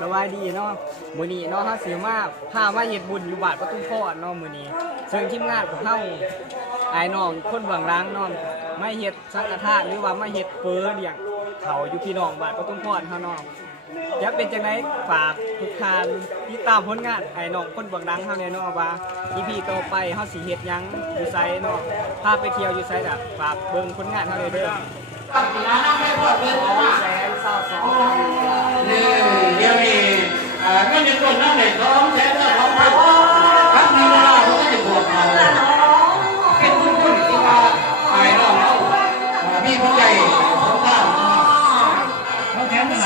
สบายดีเนาะมื้อนี้เนาะเฮาสิมาพามาเฮ็ดบุญอยู่บาดประตูพรเนาะมื้อนี้ซึ่งทีมงานของเฮาอ้ายน้องคนเบื้องหลังเนาะมาเฮ็ดสังฆทานหรือว่ามาเฮ็ดเฟ้อเลี้ยงเขาอยู่พี่น้องบาดประตูพรเฮาเนาะจะเป็นจังได๋ฝากทุกท่านติดตามผลงานอ้ายน้องคนเบื้องหลังเฮาแน่เนาะว่า EP ต่อไปเฮาสิเฮ็ดหยังอยู่ไสเนาะพาไปเที่ยวอยู่ไสล่ะฝากเบิ่งผลงานเฮาเด้อนี่เดี๋ยวนี้ก็จะต้นน้ำเหล็กท้องแท้ก็ท้องพักพักในเวลาเขาก็จะบวชเขาเป็นคุณที่ว่าไอ้น้องเราพี่ผู้ใหญ่สงสารเขาแท้ขนาด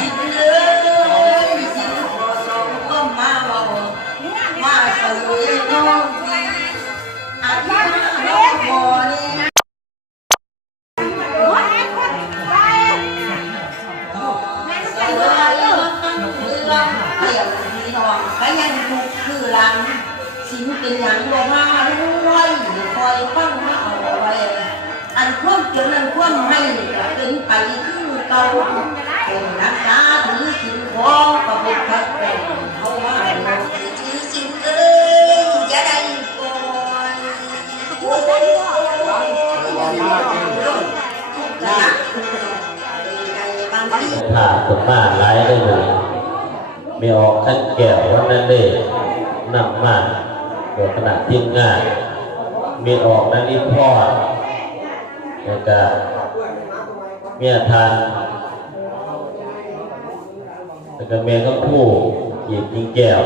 สิ่งเป็นอย่างโลมาไว้คอยฟังมาเอาไว้อันควบจนอันควบให้เป็นไปคือเก่าเป็นนักตาถือสิ่งของประบุพัดเป็นเขาว่าถือสิ่งจะได้ก่อนพูดได้ถ้าคนมาไล่ได้เลยไม่ออกขั้นแก้ววันนั้นเลยนำมาโดยขณะทีมงานมีออกนันนี้พ่อแล้วก็เมียทานแล้วก็เมียก็ผู้หยิบยิงแก้ว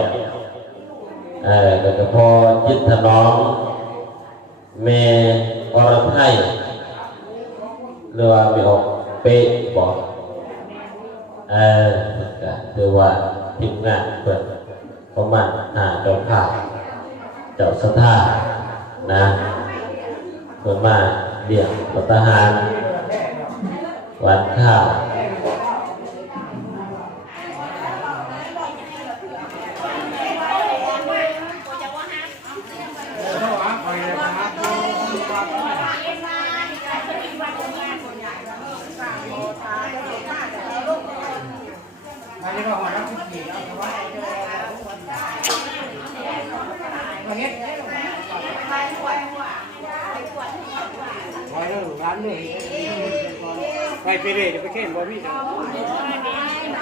แล้วก็พอจิตถนอมเมอรไทยหรือว่ามีออกเป๊ะบอกคือว่าทีมงานเปิดประมาณเจ้าภาพเจ้าสถานะเปิดมาเลี้ยงปัตหารวันข้าวอันนี้ก็หัวน้ำพริกผีนะวันนี้ไปเรื่องร้านเลยไปเลยเดี๋ยวไปเข่นบอพี่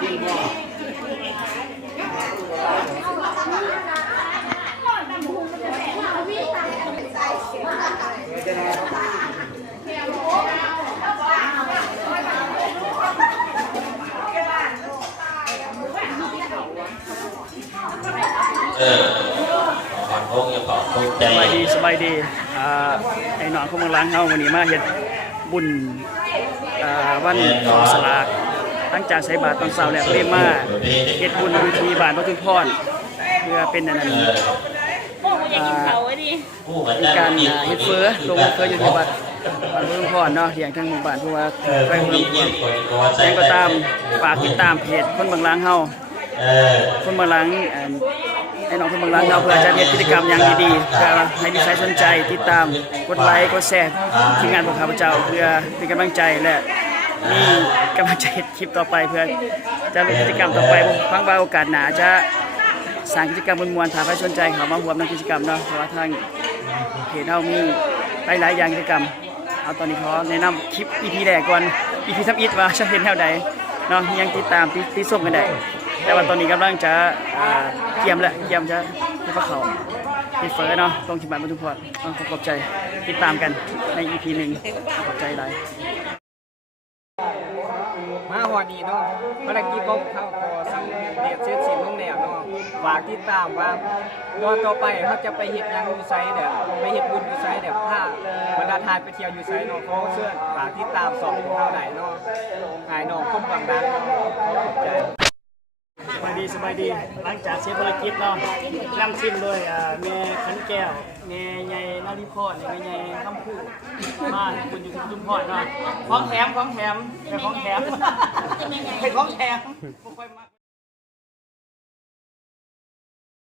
จริงบ่จะได้สบายดีไอ้หนอนของเมืองล้างเฮาวันนี้มาเฮ็ดบุญวันออกสลากหลังจากใส่บาตรตอนเช้าแล้วเรียกมาเฮ็ดบุญอยู่ที่บ้านพระทุนพรเพื่อเป็นอันนั้นมีการเฮ็ดเฟ้อลงเฟ้ออยู่ที่บ้านพระทุนพรเนาะเลี้ยงทั้งหมู่บ้านเพราะว่าไปเมืองแจ้งก็ตามฝากติดตามเพจคนเมืองล้างเฮาคนเมืองล้างไอ้น้องคนเมืองล้างเราเพื่อจะเฮ็ดกิจกรรมอย่างดีๆเพื่อให้มีใครสนใจติดตามกดไลค์กดแชร์ทีมงานของข้าพเจ้าเพื่อเป็นกำลังใจและมีกำลังใจคลิปต่อไปเพื่อจะมีกิจกรรมต่อไปฟังว่าโอกาสหน้าจะสร้างกิจกรรมมวลๆถ้าใครสนใจเขามาร่วมในกิจกรรมเนาะเพราะว่าทางเพจเรามีหลายอย่างกิจกรรมเอาตอนนี้ขอแนะนำคลิป EP แรกก่อน EP ทับอิฐว่าจะเป็นแนวใดเนาะยังติดตามติดส่งกันได้แต่ว่าตอนนี้กำลังจะเกี่ยมจะให้พวกเขามีเฟอร์เนาะตรงที่บ้านบรรทุกพอดขอบใจติดตามกันใน EP 1ขอบใจหลายมาหอดีเนาะภารกิจของเขาพอสำเร็จเสร็จสิ้นลงแล้วเนาะฝากติดตามว่าตอนต่อไปเขาจะไปเฮ็ดยังอยู่ไซเด้อไปเฮ็ดบุญอยู่ไซเด้อพาบรรดาทานไปเที่ยวอยู่ไซเนาะขอเชิญฝากติดตาม2ของเราได้เนาะหายน้องคมบางดังเนาะขอบใจสบายดีหลังจากเสร็จภารกิจเนาะนำชิมเลยแม่ขันแก้วแม่ใหญ่นาริพรแม่ใหญ่คำพูมาคุณอยู่ที่จุมพรเนาะของแถมเป็นของแถม